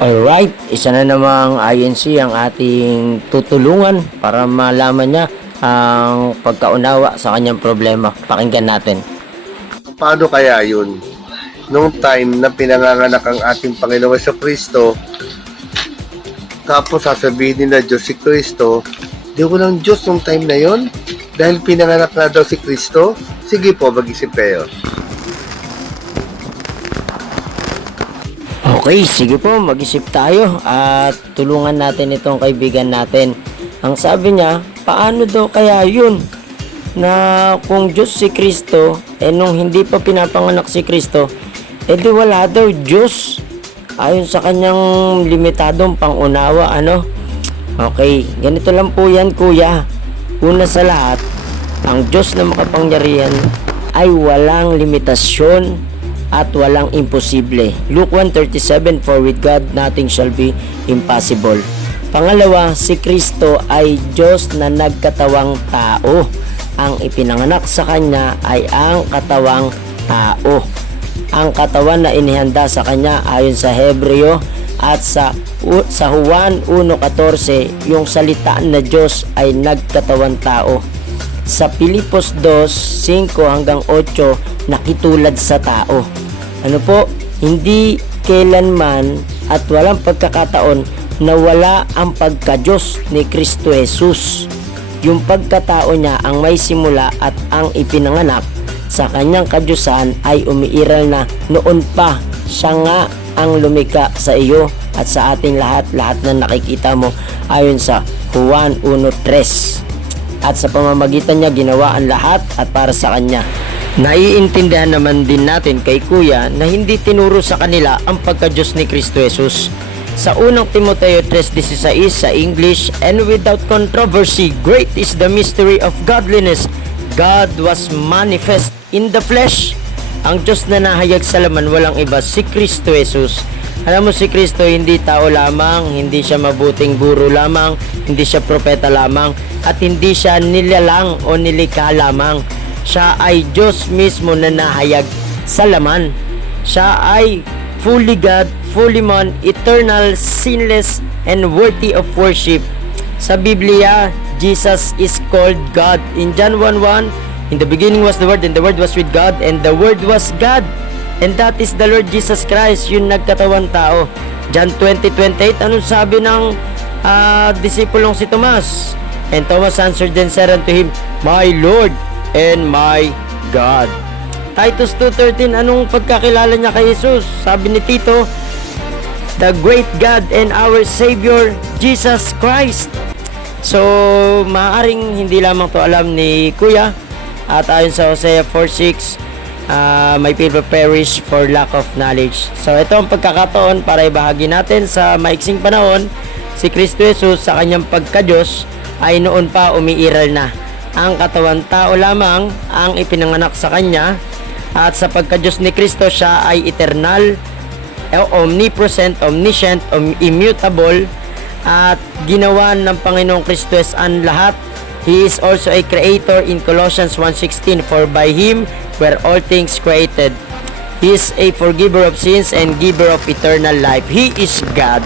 Alright, isa na namang INC ang ating tutulungan para malaman niya ang pagkaunawa sa kanyang problema. Pakinggan natin. Paano kaya yun? Nung time na pinanganganak ang ating Panginoon sa Kristo, tapos sasabihin nila Diyos si Kristo, di ko ng Diyos nung time na yon dahil pinanganak na daw si Kristo. Sige po, mag-isip kayo. Okay, sige po, mag-isip tayo at tulungan natin itong kaibigan natin. Ang sabi niya, paano daw kaya yun na kung Diyos si Kristo, nung hindi pa pinapanganak si Kristo, di wala daw Diyos. Ayon sa kanyang limitadong pangunawa, ano? Okay, ganito lang po yan, kuya. Una sa lahat, ang Diyos na makapangyarihan ay walang limitasyon at walang imposible. Luke 1:37, for with God nothing shall be impossible. Pangalawa, si Kristo ay Diyos na nagkatawang tao. Ang ipinanganak sa Kanya ay ang katawang tao. Ang katawan na inihanda sa Kanya ayon sa Hebreo at sa Juan 1:14, yung salita na Diyos ay nagkatawang tao. Sa Pilipos 2:5-8, nakitulad sa tao. Ano po? Hindi kailanman at walang pagkakataon na wala ang pagka-Diyos ni Kristo Jesus. Yung pagkatao niya ang may simula at ang ipinanganak sa kanyang kadyusan ay umiiral na noon pa. Siya nga ang lumika sa iyo at sa ating lahat na nakikita mo ayon sa Juan 1:3. At sa pamamagitan niya ginawa ang lahat at para sa kanya. Naiintindihan naman din natin kay Kuya na hindi tinuro sa kanila ang pagka-Diyos ni Kristo Jesus. Sa unang Timoteo 3:16 sa English, and without controversy, great is the mystery of godliness. God was manifest in the flesh. Ang Diyos na nahayag sa laman walang iba, si Kristo Jesus. Alam mo, si Kristo hindi tao lamang, hindi siya mabuting guro lamang, hindi siya propeta lamang, at hindi siya nilalang o nilikha lamang. Siya ay Diyos mismo na nahayag sa laman. Siya ay fully God, fully man, eternal, sinless, and worthy of worship. Sa Biblia, Jesus is called God. In John 1:1, in the beginning was the Word, and the Word was with God, and the Word was God. And that is the Lord Jesus Christ, yung nagkatawang tao. John 20:28, anong sabi ng disipulong si Tomas? And Thomas answered and said unto him, My Lord and my God. Titus 2:13, anong pagkakilala niya kay Jesus? Sabi ni Tito, the great God and our Savior, Jesus Christ. So, maaaring hindi lamang to alam ni Kuya. At ayon sa Hosea 4:6, my people perish for lack of knowledge. So, ito ang pagkakataon para ibahagi natin sa maiksing panahon, si Kristo Jesus sa kanyang pagka-Diyos ay noon pa umiiral na. Ang katawan tao lamang ang ipinanganak sa kanya, at sa pagka-Diyos ni Kristo siya ay eternal, omnipresent, omniscient, immutable, at ginawa ng Panginoong Kristo ang lahat. He is also a creator in Colossians 1:16, for by Him were all things created. He is a forgiver of sins and giver of eternal life. He is God.